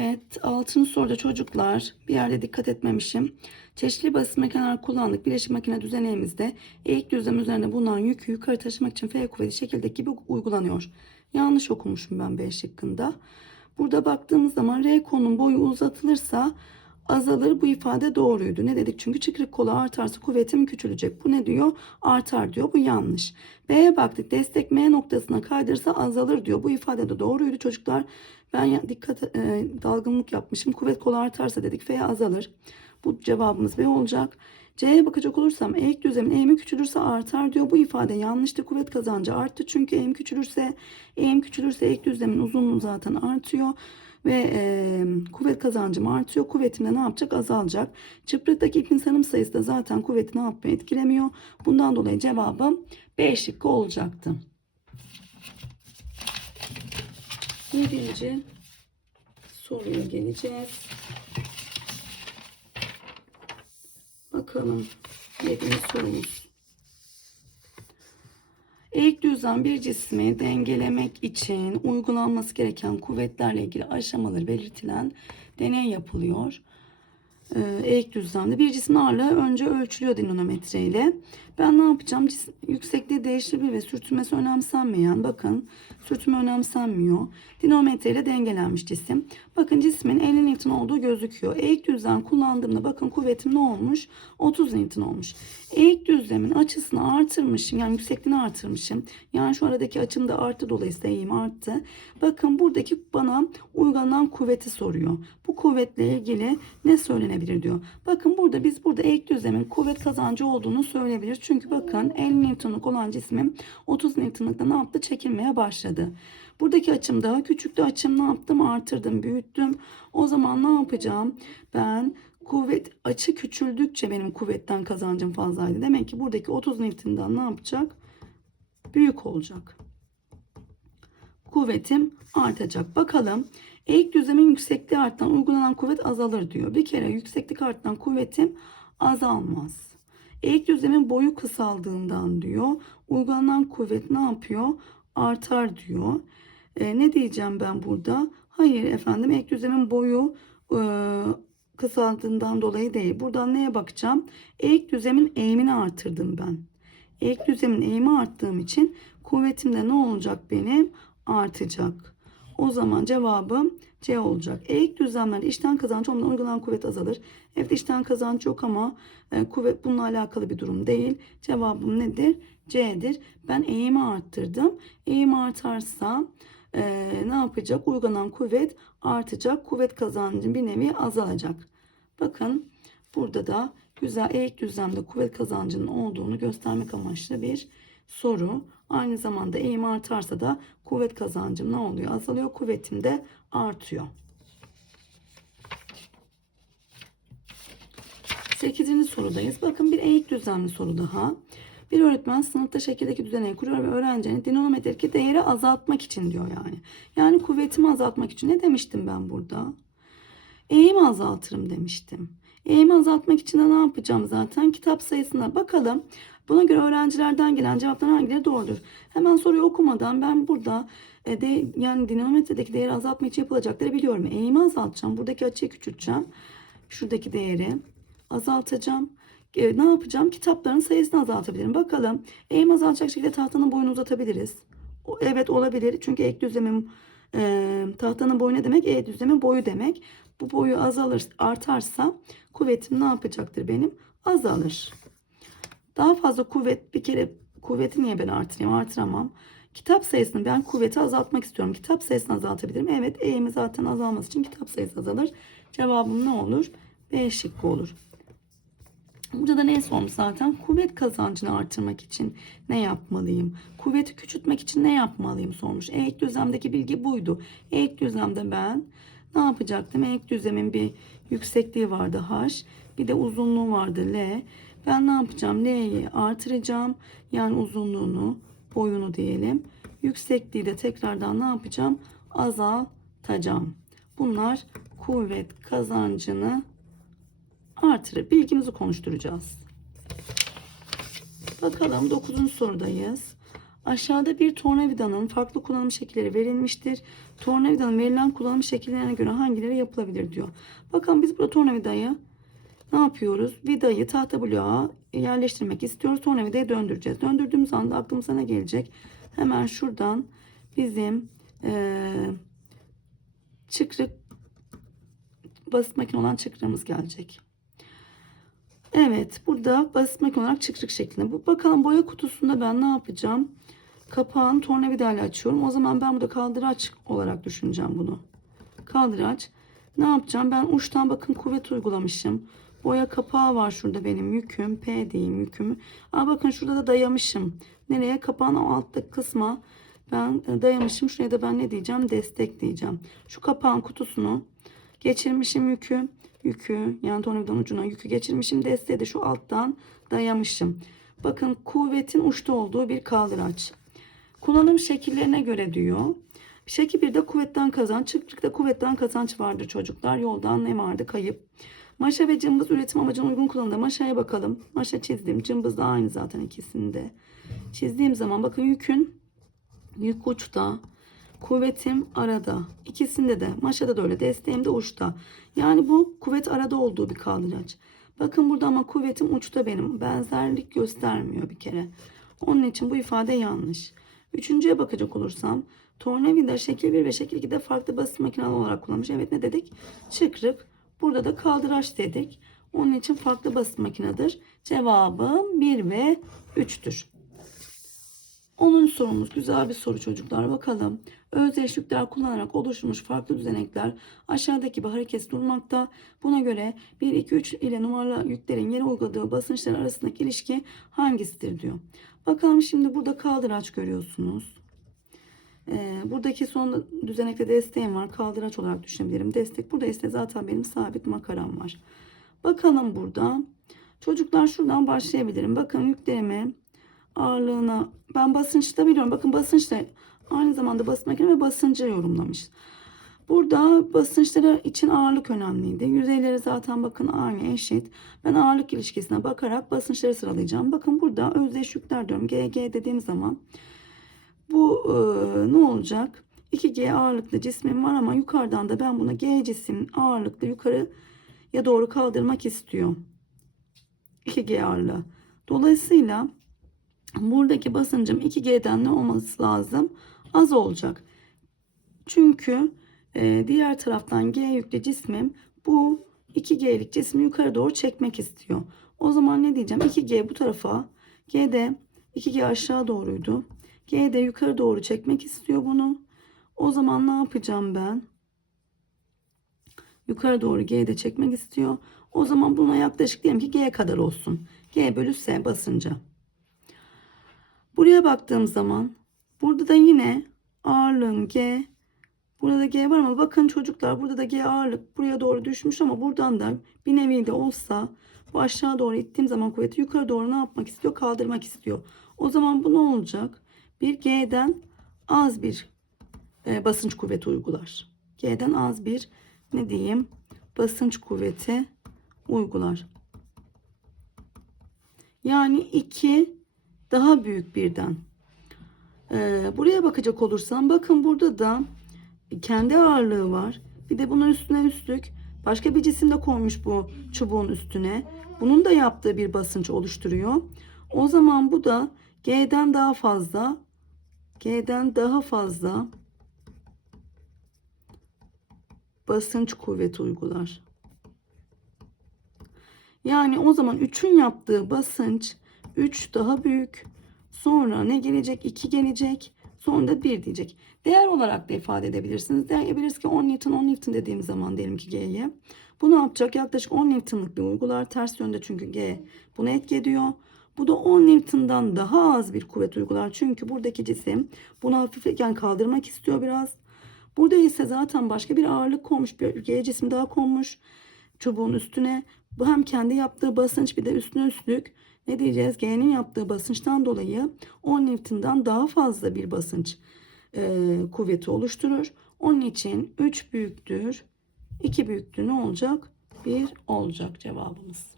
Evet, altıncı soruda çocuklar bir yerde dikkat etmemişim. Çeşitli basit makineler kullandık. Bileşik makine düzeneğimizde eğik düzlem üzerinde bulunan yükü yukarı taşımak için F kuvveti şekildeki gibi uygulanıyor. Yanlış okumuşum ben B şıkkında. Burada baktığımız zaman R kolunun boyu uzatılırsa azalır bu ifade doğruydu. Ne dedik? Çünkü çıkrık kolu artarsa kuvvetim küçülecek. Bu ne diyor? Artar diyor. Bu yanlış. B'ye baktık. Destek M noktasına kaydırsa azalır diyor. Bu ifade de doğruydu çocuklar. Ben dikkat e, dalgınlık yapmışım. Kuvvet kolu artarsa dedik F azalır. Bu cevabımız B olacak. C'ye bakacak olursam eğik düzlemin eğimi küçülürse artar diyor. Bu ifade yanlıştı. Kuvvet kazancı arttı. Çünkü eğim küçülürse eğim küçülürse eğik düzlemin uzunluğu zaten artıyor ve e, kuvvet kazancım artıyor. Kuvvetim de ne yapacak? Azalacak. Çıprıktaki ipin sanım sayısı da zaten kuvveti ne yapmıyor? Etkilemiyor. Bundan dolayı cevabım B şıkkı olacaktı. Yedinci soruya geleceğiz. Bakalım. Yedinci sorumuz. Eğik düzlem bir cismi dengelemek için uygulanması gereken kuvvetlerle ilgili aşamaları belirtilen deney yapılıyor. Ee, eğik düzlemde bir cismin ağırlığı önce ölçülüyor dinamometre ile. Ben ne yapacağım? Yüksekliği değişebilir ve sürtünmesi önemsenmeyen bakın sürtünme önemsenmiyor. Dinamometre ile dengelenmiş cisim. Bakın cismin 50 Newton olduğu gözüküyor. Eğik düzlem kullandığımda bakın kuvvetim ne olmuş? 30 Newton olmuş. Eğik düzlemin açısını artırmışım. Yani yüksekliğini artırmışım. Yani şu aradaki açım da arttı dolayısıyla eğim arttı. Bakın buradaki bana uygulanan kuvveti soruyor. Bu kuvvetle ilgili ne söylenebilir diyor. Bakın burada biz burada eğik düzlemin kuvvet kazancı olduğunu söyleyebiliriz. Çünkü bakın 50 Newton'luk olan cismim 30 Newton'lukta ne yaptı? Çekilmeye başladı. Buradaki açım daha küçüktü. Açım ne yaptım? Artırdım, büyüttüm. O zaman ne yapacağım? Ben kuvvet açı küçüldükçe benim kuvvetten kazancım fazlaydı. Demek ki buradaki 30 Newton'dan ne yapacak? Büyük olacak. Kuvvetim artacak. Bakalım. Eğik düzlemin yüksekliği artan uygulanan kuvvet azalır diyor. Bir kere yükseklik artan kuvvetim azalmaz. Eğik düzlemin boyu kısaldığından diyor. Uygulanan kuvvet ne yapıyor? Artar diyor. E, ne diyeceğim ben burada? Hayır efendim eğik düzlemin boyu e, kısaldığından dolayı değil. Buradan neye bakacağım? Eğik düzlemin eğimini artırdım ben. Eğik düzlemin eğimi arttığım için kuvvetim de ne olacak benim? Artacak. O zaman cevabım C olacak. Eğik düzlemlerde işten kazanç olmadan uygulanan kuvvet azalır. Evet işten kazanç yok ama e, kuvvet bununla alakalı bir durum değil. Cevabım nedir? C'dir. Ben eğimi arttırdım. Eğim artarsa e, ne yapacak? Uygulanan kuvvet artacak. Kuvvet kazancı bir nevi azalacak. Bakın burada da güzel eğik düzlemde kuvvet kazancının olduğunu göstermek amaçlı bir soru. Aynı zamanda eğim artarsa da kuvvet kazancım ne oluyor? Azalıyor. Kuvvetim de artıyor. 8. sorudayız. Bakın bir eğik düzlemli soru daha. Bir öğretmen sınıfta şekildeki düzeneyi kuruyor ve öğrencinin dinamometredeki değeri azaltmak için diyor yani. Yani kuvvetimi azaltmak için ne demiştim ben burada? Eğimi azaltırım demiştim. Eğimi azaltmak için de ne yapacağım zaten? Kitap sayısına bakalım. Buna göre öğrencilerden gelen cevaplar hangileri doğrudur? Hemen soruyu okumadan ben burada e, de, yani dinamometredeki değeri azaltmak için yapılacakları biliyorum. Eğimi azaltacağım. Buradaki açıyı küçülteceğim. Şuradaki değeri azaltacağım. E, ne yapacağım? Kitapların sayısını azaltabilirim. Bakalım. Eğim azaltacak şekilde tahtanın boyunu uzatabiliriz. O, evet olabilir. Çünkü ek düzlemin e, tahtanın boyu ne demek? E düzlemin boyu demek. Bu boyu azalır, artarsa kuvvetim ne yapacaktır benim? Azalır. Daha fazla kuvvet bir kere kuvveti niye ben artırayım? Artıramam. Kitap sayısını ben kuvveti azaltmak istiyorum. Kitap sayısını azaltabilirim. Evet eğimi zaten azalması için kitap sayısı azalır. Cevabım ne olur? B şıkkı olur. Burada da ne sormuş zaten? Kuvvet kazancını artırmak için ne yapmalıyım? Kuvveti küçültmek için ne yapmalıyım sormuş. Eğik düzlemdeki bilgi buydu. Eğik düzlemde ben ne yapacaktım? Eğik düzlemin bir yüksekliği vardı H. Bir de uzunluğu vardı L. Ben ne yapacağım? L'yi artıracağım. Yani uzunluğunu, boyunu diyelim. Yüksekliği de tekrardan ne yapacağım? Azaltacağım. Bunlar kuvvet kazancını artırır. Bilgimizi konuşturacağız. Bakalım 9. sorudayız. Aşağıda bir tornavidanın farklı kullanım şekilleri verilmiştir. Tornavidanın verilen kullanım şekillerine göre hangileri yapılabilir diyor. Bakın biz burada tornavidayı ne yapıyoruz? Vidayı tahta bloğa yerleştirmek istiyoruz. Tornavidayı döndüreceğiz. Döndürdüğümüz anda aklımıza ne gelecek? Hemen şuradan bizim eee çıkrık basit makine olan çıkrığımız gelecek. Evet burada basit makine olarak çıkrık şeklinde. Bu bakalım boya kutusunda ben ne yapacağım? Kapağını tornavidayla açıyorum. O zaman ben burada kaldıraç olarak düşüneceğim bunu. Kaldıraç. Ne yapacağım? Ben uçtan bakın kuvvet uygulamışım. Boya kapağı var şurada benim yüküm. P diyeyim yükümü. Aa bakın şurada da dayamışım. Nereye? Kapağın o alttaki kısma ben e, dayamışım. Şuraya da ben ne diyeceğim? Destek diyeceğim. Şu kapağın kutusunu geçirmişim yükü. Yükü yani tornavidanın ucuna yükü geçirmişim. Desteği de şu alttan dayamışım. Bakın kuvvetin uçta olduğu bir kaldıraç. Kullanım şekillerine göre diyor. Şekil 1'de kuvvetten kazanç, çıktıkta kuvvetten kazanç vardır çocuklar. Yoldan ne vardı? Kayıp. Maşa ve cımbız üretim amacına uygun kullanılır. Maşaya bakalım. Maşa çizdim. Cımbız da aynı zaten ikisinde. Çizdiğim zaman bakın yükün yük uçta, kuvvetim arada. İkisinde de maşada da öyle. Desteğim de uçta. Yani bu kuvvet arada olduğu bir kaldıraç. Bakın burada ama kuvvetim uçta benim. Benzerlik göstermiyor bir kere. Onun için bu ifade yanlış. Üçüncüye bakacak olursam tornavida şekil 1 ve şekil 2'de farklı basit makinalı olarak kullanmış. Evet ne dedik? Çıkrık. Burada da kaldıraç dedik. Onun için farklı basit makinedir. Cevabım 1 ve 3'tür. 10. sorumuz güzel bir soru çocuklar. Bakalım. Özdeşlikler kullanarak oluşturmuş farklı düzenekler aşağıdaki bir hareket durmakta. Buna göre 1, 2, 3 ile numaralı yüklerin yere uyguladığı basınçlar arasındaki ilişki hangisidir diyor. Bakalım şimdi burada kaldıraç görüyorsunuz. Buradaki son düzenekte desteğim var. Kaldıraç olarak düşünebilirim. Destek burada ise zaten benim sabit makaram var. Bakalım burada. Çocuklar şuradan başlayabilirim. Bakın yüklerimi ağırlığına ben basınçta biliyorum. Bakın basınçta aynı zamanda basınç makine ve basıncı yorumlamış. Burada basınçları için ağırlık önemliydi. Yüzeyleri zaten bakın aynı eşit. Ben ağırlık ilişkisine bakarak basınçları sıralayacağım. Bakın burada özdeş yükler diyorum. GG dediğim zaman bu e, ne olacak? 2G ağırlıklı cismim var ama yukarıdan da ben buna G cisim ağırlıklı yukarı ya doğru kaldırmak istiyor. 2G ağırlığı. Dolayısıyla buradaki basıncım 2G'den ne olması lazım? Az olacak. Çünkü e, diğer taraftan G yüklü cismim bu 2G'lik cismi yukarı doğru çekmek istiyor. O zaman ne diyeceğim? 2G bu tarafa, G'de 2G aşağı doğruydu. G de yukarı doğru çekmek istiyor bunu. O zaman ne yapacağım ben? Yukarı doğru G de çekmek istiyor. O zaman buna yaklaşık diyelim ki G kadar olsun. G bölü S basınca. Buraya baktığım zaman burada da yine ağırlığım G. Burada da G var ama bakın çocuklar burada da G ağırlık buraya doğru düşmüş ama buradan da bir nevi de olsa bu aşağı doğru ittiğim zaman kuvveti yukarı doğru ne yapmak istiyor? Kaldırmak istiyor. O zaman bu ne olacak? Bir G'den az bir e, basınç kuvveti uygular. G'den az bir ne diyeyim basınç kuvveti uygular. Yani 2 daha büyük birden. Ee, buraya bakacak olursam bakın burada da kendi ağırlığı var. Bir de bunun üstüne üstlük başka bir cisim de koymuş bu çubuğun üstüne. Bunun da yaptığı bir basınç oluşturuyor. O zaman bu da G'den daha fazla G'den daha fazla basınç kuvveti uygular. Yani o zaman 3'ün yaptığı basınç 3 daha büyük. Sonra ne gelecek? 2 gelecek. Sonra da 1 diyecek. Değer olarak da ifade edebilirsiniz. Diyebiliriz ki 10 Newton 10 Newton dediğim zaman diyelim ki G'ye. Bu ne yapacak? Yaklaşık 10 Newton'lık bir uygular. Ters yönde çünkü G bunu etki ediyor. Bu da 10 Newton'dan daha az bir kuvvet uygular. Çünkü buradaki cisim bunu hafifleten kaldırmak istiyor biraz. Burada ise zaten başka bir ağırlık konmuş. Bir G cismi daha konmuş çubuğun üstüne. Bu hem kendi yaptığı basınç bir de üstüne üstlük ne diyeceğiz? G'nin yaptığı basınçtan dolayı 10 Newton'dan daha fazla bir basınç e, kuvveti oluşturur. Onun için 3 büyüktür. 2 büyüktür ne olacak? 1 olacak cevabımız.